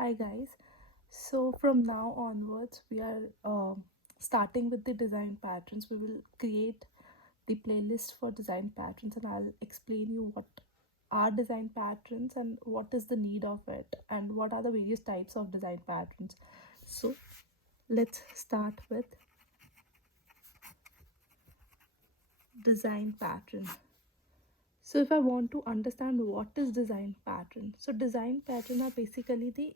Hi guys. So from now onwards, we are starting with the design patterns. We will create the playlist for design patterns, and I'll explain you what are design patterns and what is the need of it, and what are the various types of design patterns. So let's start with design pattern. So if I want to understand what is design pattern, so design pattern are basically the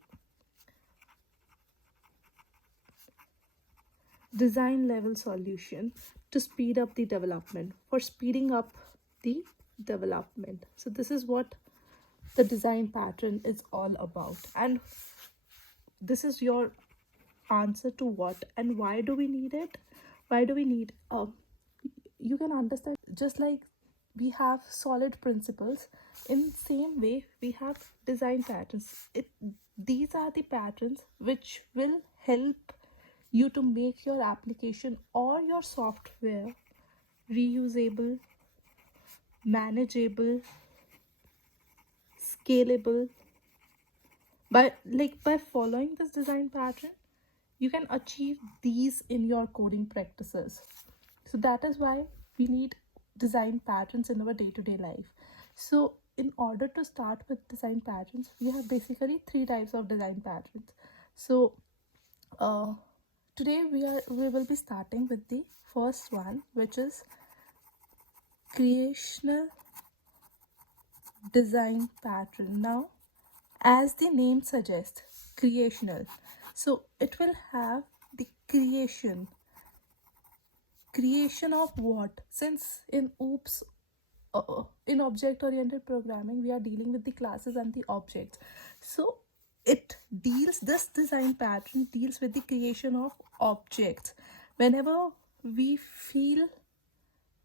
design level solution to speed up the development, for speeding up the development. So this is what the design pattern is all about, and this is your answer to what and why do we need it. Why do we need you can understand, just like we have solid principles, in same way we have design patterns. These are the patterns which will help you to make your application or your software reusable, manageable, scalable. By following this design pattern, you can achieve these in your coding practices. So that is why we need design patterns in our day-to-day life. So in order to start with design patterns, we have basically three types of design patterns. So uh, today we will be starting with the first one, which is creational design pattern. Now, as the name suggests, creational, so it will have the creation of what, since in oops in object oriented programming we are dealing with the classes and the objects. So this design pattern deals with the creation of objects. Whenever we feel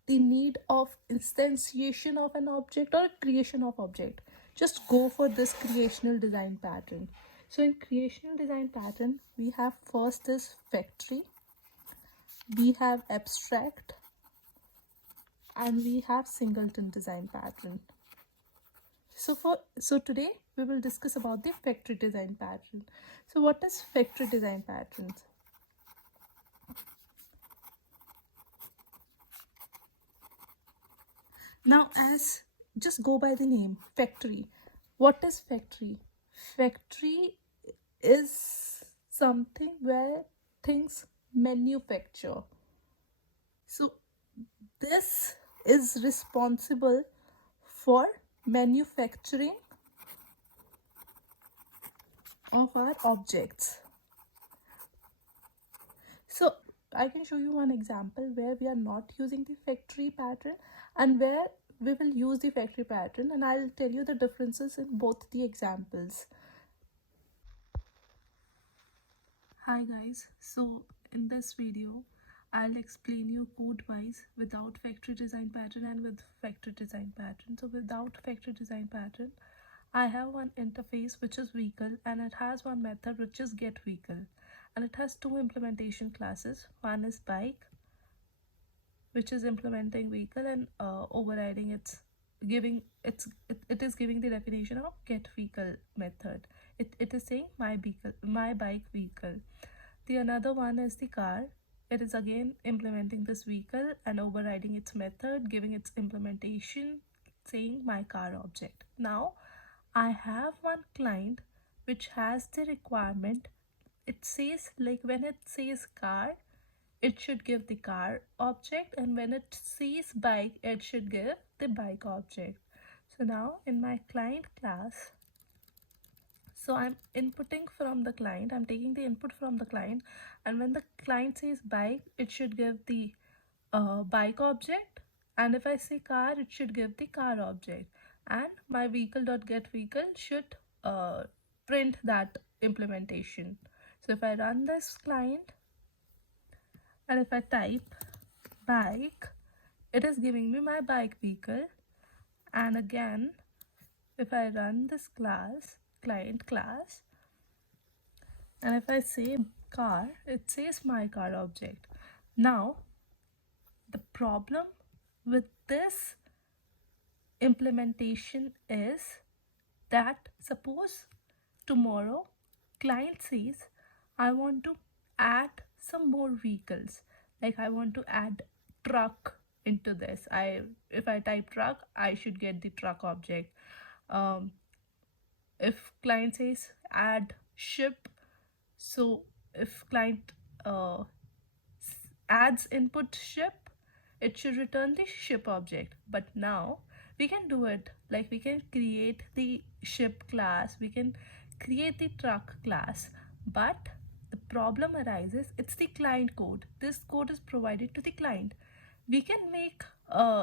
the need of instantiation of an object or creation of object, just go for this creational design pattern. So in creational design pattern, we have first is factory, we have abstract, and we have singleton design pattern. So today we will discuss about the factory design pattern. So what is factory design patterns? Now, as just go by the name factory. What is factory? Factory is something where things manufacture. So this is responsible for manufacturing of our objects. So I can show you one example where we are not using the factory pattern and where we will use the factory pattern, and I'll tell you the differences in both the examples. Hi guys, so in this video I'll explain you code wise without factory design pattern and with factory design pattern. So without factory design pattern, I have one interface which is vehicle, and it has one method which is get vehicle, and it has two implementation classes. One is bike, which is implementing vehicle and overriding its giving it is giving the definition of get vehicle method. It is saying my bike vehicle. The another one is the car. It is again implementing this vehicle and overriding its method, giving its implementation, saying my car object. Now I have one client which has the requirement. It says, like, when it says car, it should give the car object, and when it says bike, it should give the bike object. So now in my client class, so I'm inputting from the client, I'm taking the input from the client, and when the client says bike, it should give the bike object, and if I say car, it should give the car object, and my vehicle.getVehicle should print that implementation. So if I run this client and if I type bike, it is giving me my bike vehicle. And again, if I run this client class, and if I say car, it says my car object. Now the problem with this implementation is that suppose tomorrow client says, I want to add some more vehicles, like I want to add truck into this. If I type truck, I should get the truck object. um, if client says add ship, so if client uh, adds input ship, it should return the ship object. But now we can do it, like we can create the ship class, we can create the truck class. But the problem arises, it's the client code. This code is provided to the client. We can make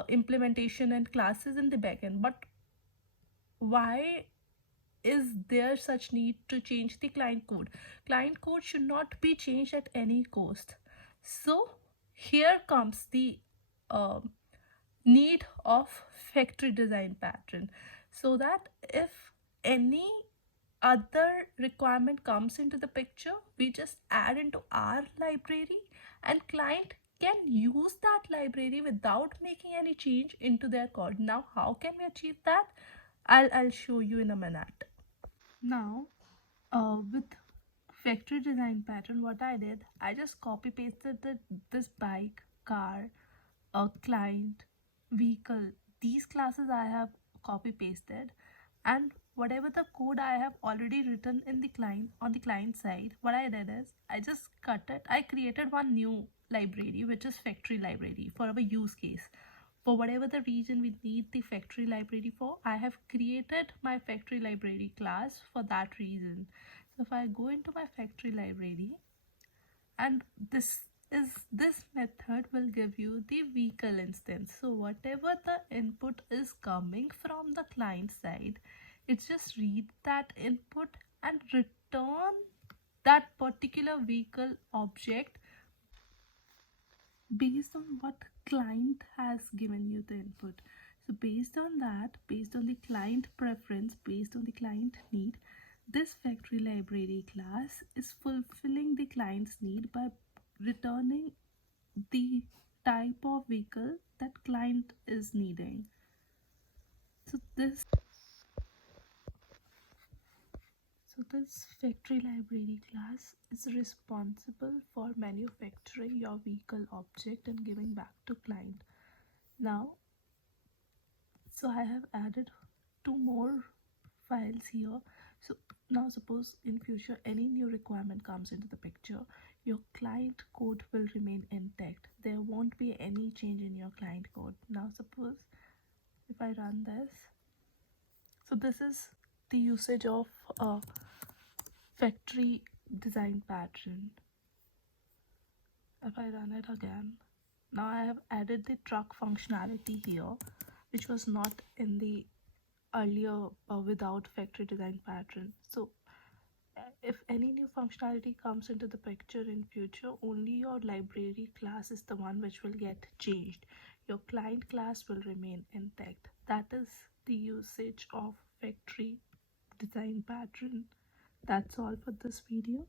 implementation and classes in the backend, but why is there such need to change the client code? Client code should not be changed at any cost. So here comes the um need of factory design pattern, so that if any other requirement comes into the picture, we just add into our library, and client can use that library without making any change into their code. Now how can we achieve that? I'll show you in a minute. Now, with factory design pattern, what I did, I just copy pasted this bike, car, a client, vehicle. These classes I have copy pasted, and whatever the code I have already written in the client on the client side, what I did is I just cut it. I created one new library, which is factory library for our use case. For whatever the region we need the factory library for, I have created my factory library class for that reason. So if I go into my factory library, and this method will give you the vehicle instance. So whatever the input is coming from the client side, it's just read that input and return that particular vehicle object based on what client has given you the input. So based on that, based on the client preference, based on the client need, this factory library class is fulfilling the client's need by returning the type of vehicle that client is needing. So this factory library class is responsible for manufacturing your vehicle object and giving back to client. Now, so I have added two more files here. So now suppose in future any new requirement comes into the picture, your client code will remain intact. There won't be any change in your client code. Now suppose if I run this, so this is the usage of a factory design pattern. If I run it again, now I have added the truck functionality here, which was not in the earlier without factory design pattern. So if any new functionality comes into the picture in future, only your library class is the one which will get changed. Your client class will remain intact. That is the usage of factory design pattern. That's all for this video.